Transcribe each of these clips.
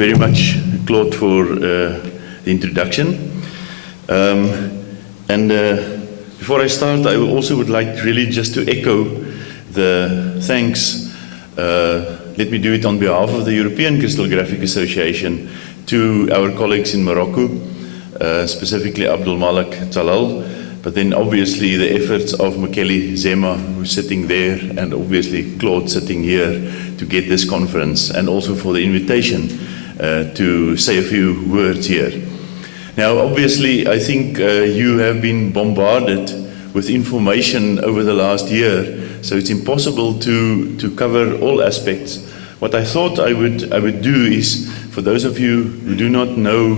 Very much, Claude, for the introduction. Before I start, I also would like really just to echo the thanks. Let me do it on behalf of the European Crystallographic Association to our colleagues in Morocco, specifically Abdul Malik Talal, but then obviously the efforts of Mekele Zema, who's sitting there, and obviously Claude sitting here to get this conference, and also for the invitation to say a few words here. Now, obviously, I think you have been bombarded with information over the last year, so it's impossible to cover all aspects. What I thought I would do is, for those of you who do not know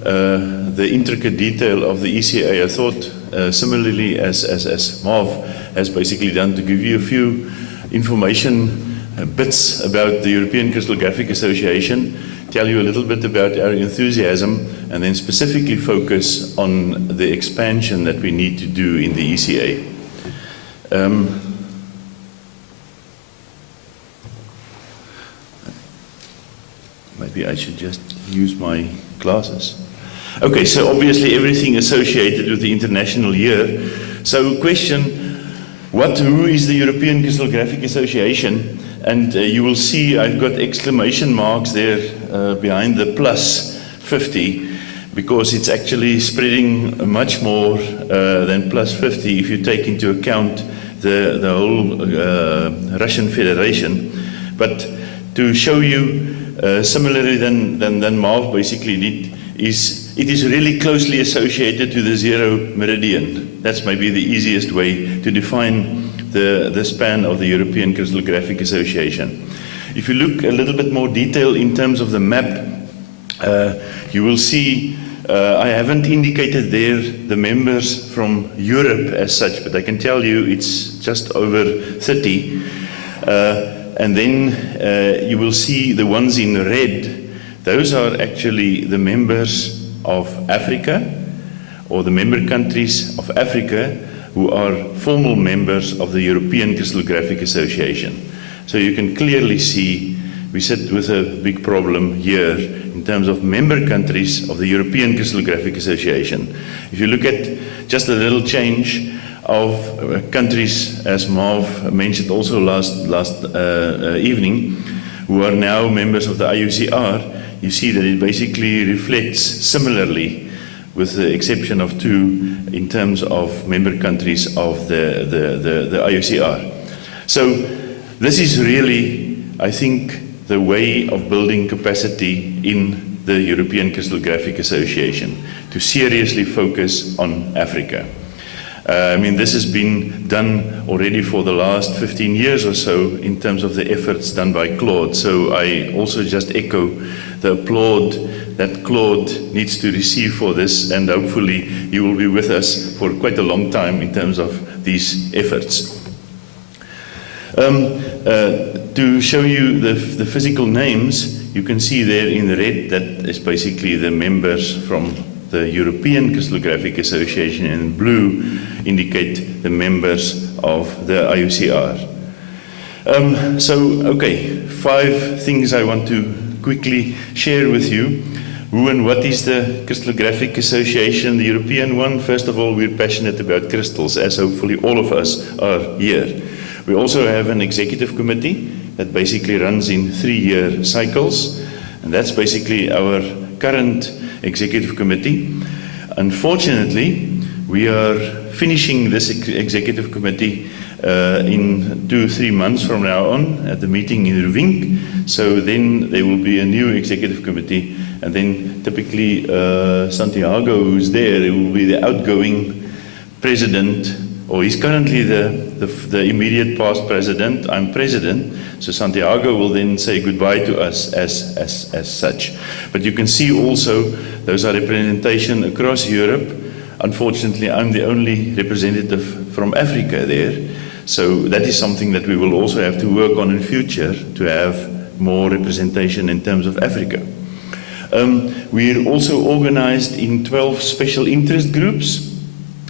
the intricate detail of the ECA, I thought similarly as Marv has basically done, to give you a few information bits about the European Crystallographic Association, tell you a little bit about our enthusiasm, and then specifically focus on the expansion that we need to do in the ECA. Maybe I should just use my glasses. Okay, so obviously everything associated with the international year. So question, who is the European Crystallographic Association? And you will see I've got exclamation marks there behind the plus 50, because it's actually spreading much more than plus 50 if you take into account the whole Russian Federation. But to show you similarly than Marv basically did, it is really closely associated to the zero meridian. That's maybe the easiest way to define the span of the European Crystallographic Association. If you look a little bit more detail in terms of the map, you will see I haven't indicated there the members from Europe as such, but I can tell you it's just over 30. And then you will see the ones in red. Those are actually the members of Africa, or the member countries of Africa, who are formal members of the European Crystallographic Association. So you can clearly see we sit with a big problem here in terms of member countries of the European Crystallographic Association. If you look at just a little change of countries, as Marv mentioned also last evening, who are now members of the IUCR, you see that it basically reflects similarly, with the exception of two, in terms of member countries of the IUCR. So this is really, I think, the way of building capacity in the European Crystallographic Association, to seriously focus on Africa. I mean, this has been done already for the last 15 years or so in terms of the efforts done by Claude. So I also just echo the applaud that Claude needs to receive for this, and hopefully he will be with us for quite a long time in terms of these efforts. To show you the physical names, you can see there in red that is basically the members from the European Crystallographic Association, and in blue indicate the members of the IUCR. Okay, 5 things I want to quickly share with you. Who and what is the Crystallographic Association, the European one? First of all, we're passionate about crystals, as hopefully all of us are here. We also have an executive committee that basically runs in 3-year cycles, and that's basically our current executive committee. Unfortunately, we are finishing this executive committee in 2-3 months from now on at the meeting in Roodt. So then there will be a new executive committee, and then typically Santiago, who's there, will be the outgoing president, or he's currently the immediate past president. I'm president, so Santiago will then say goodbye to us as such. But you can see also those are representation across Europe. Unfortunately, I'm the only representative from Africa there. So that is something that we will also have to work on in future, to have more representation in terms of Africa. We're also organized in 12 special interest groups.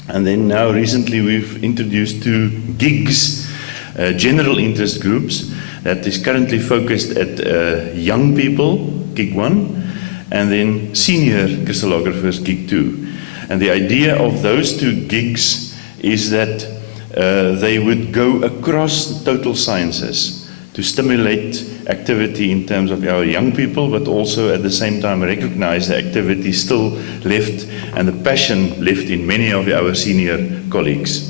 And then now recently we've introduced 2 GIGs, general interest groups, that is currently focused at young people, gig 1, and then senior crystallographers, gig 2. And the idea of those 2 gigs is that they would go across total sciences to stimulate activity in terms of our young people, but also at the same time recognize the activity still left and the passion left in many of our senior colleagues.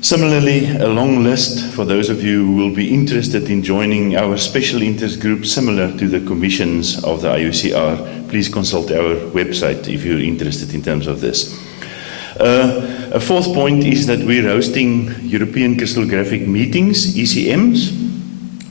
Similarly, a long list for those of you who will be interested in joining our special interest group similar to the commissions of the IUCR. Please consult our website if you're interested in terms of this. A fourth point is that we're hosting European Crystallographic meetings, ECMs,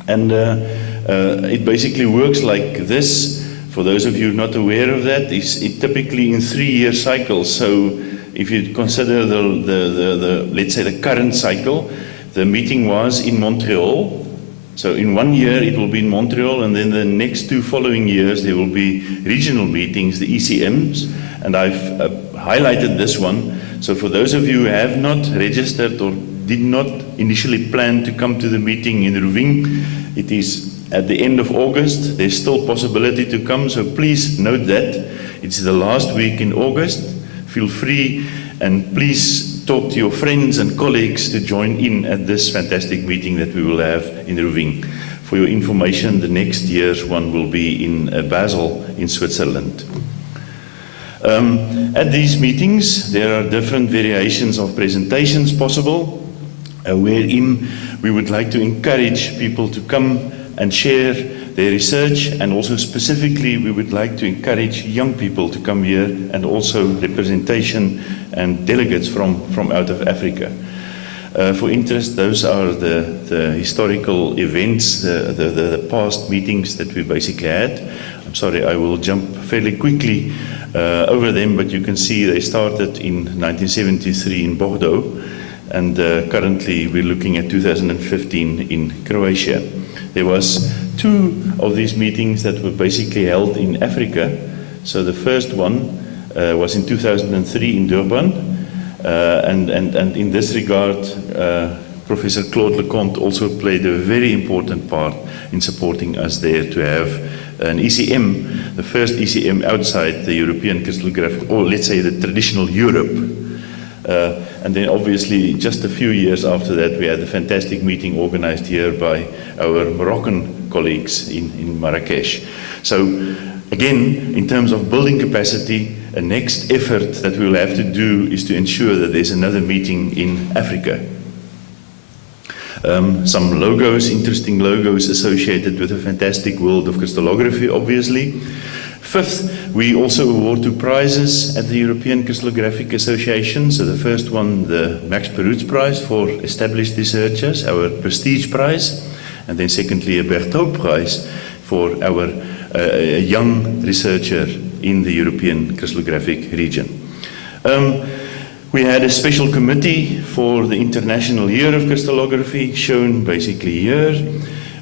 and it basically works like this. For those of you not aware of that, it's typically in 3-year cycles. So if you consider the let's say the current cycle, the meeting was in Montreal. So in 1 year it will be in Montreal, and then the next 2 following years there will be regional meetings, the ECMs, and I've highlighted this one. So for those of you who have not registered or did not initially plan to come to the meeting in Rouving, it is at the end of August. There's still possibility to come, so please note that. It's the last week in August. Feel free, and please talk to your friends and colleagues to join in at this fantastic meeting that we will have in Rouving. For your information, the next year's one will be in Basel in Switzerland. At these meetings, there are different variations of presentations possible, wherein we would like to encourage people to come and share their research, and also specifically we would like to encourage young people to come here, and also representation and delegates from out of Africa. For interest, those are the historical events, the past meetings that we basically had. I'm sorry, I will jump fairly quickly over them, but you can see they started in 1973 in Bordeaux, and currently we're looking at 2015 in Croatia. There was 2 of these meetings that were basically held in Africa. So the first one was in 2003 in Durban, and in this regard, Professor Claude Leconte also played a very important part in supporting us there to have an ECM, the first ECM outside the European crystallographic, or let's say the traditional Europe. And then obviously just a few years after that we had a fantastic meeting organized here by our Moroccan colleagues in Marrakesh. So again, in terms of building capacity, a next effort that we will have to do is to ensure that there's another meeting in Africa. Some logos, interesting logos associated with the fantastic world of crystallography, obviously. Fifth, we also award 2 prizes at the European Crystallographic Association. So the first one, the Max Roodt Prize for established researchers, our prestige prize. And then secondly, a Berthaud Prize for our young researcher in the European Crystallographic region. We had a special committee for the International Year of Crystallography, shown basically here.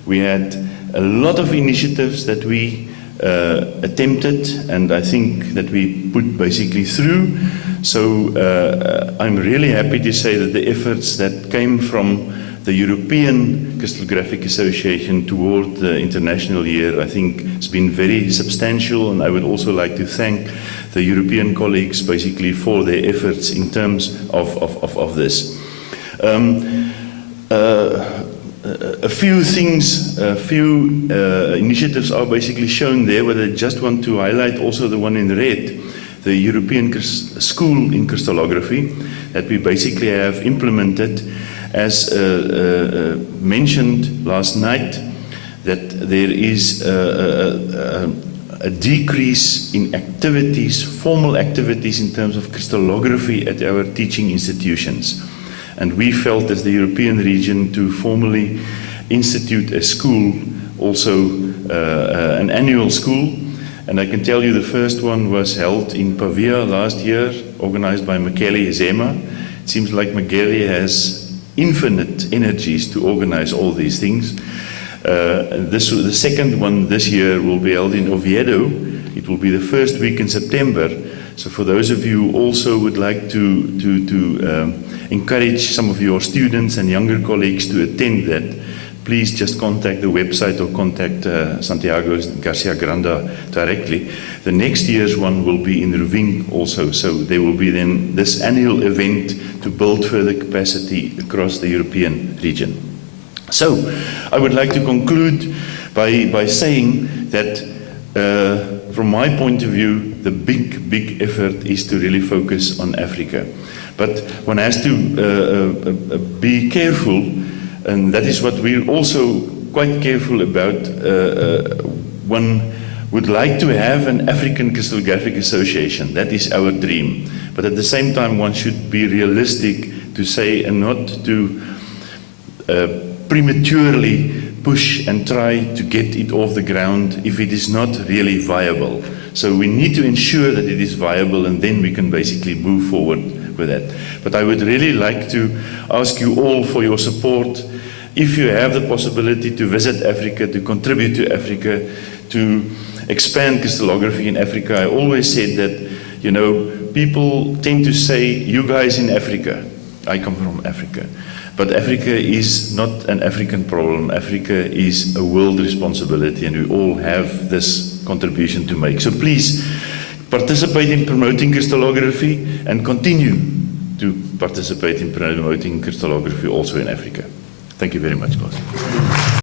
We had a lot of initiatives that we attempted, and I think that we put basically through. So I'm really happy to say that the efforts that came from the European Crystallographic Association toward the International Year, I think it's been very substantial, and I would also like to thank the European colleagues basically for their efforts in terms of this. A few things, a few initiatives are basically shown there, but I just want to highlight also the one in red, the European School in Crystallography, that we basically have implemented. As mentioned last night, that there is a decrease in activities, formal activities in terms of crystallography at our teaching institutions. And we felt as the European region to formally institute a school, also an annual school. And I can tell you the first one was held in Pavia last year, organized by Michele Zema. It seems like Michele has infinite energies to organize all these things. The second one this year will be held in Oviedo. It will be the first week in September. So for those of you who also would like to encourage some of your students and younger colleagues to attend that, please just contact the website or contact Santiago Garcia Granda directly. The next year's one will be in Roodt also, so there will be then this annual event to build further capacity across the European region. So, I would like to conclude by saying that from my point of view, the big effort is to really focus on Africa. But one has to be careful, and that is what we're also quite careful about. One would like to have an African Crystallographic Association. That is our dream. But at the same time, one should be realistic to say and not to prematurely push and try to get it off the ground if it is not really viable. So we need to ensure that it is viable, and then we can basically move forward with that. But I would really like to ask you all for your support. If you have the possibility to visit Africa, to contribute to Africa, to expand crystallography in Africa, I always said that, you know, people tend to say, you guys in Africa. I come from Africa. But Africa is not an African problem. Africa is a world responsibility, and we all have this contribution to make. So please participate in promoting crystallography and continue to participate in promoting crystallography also in Africa. Thank you very much, guys.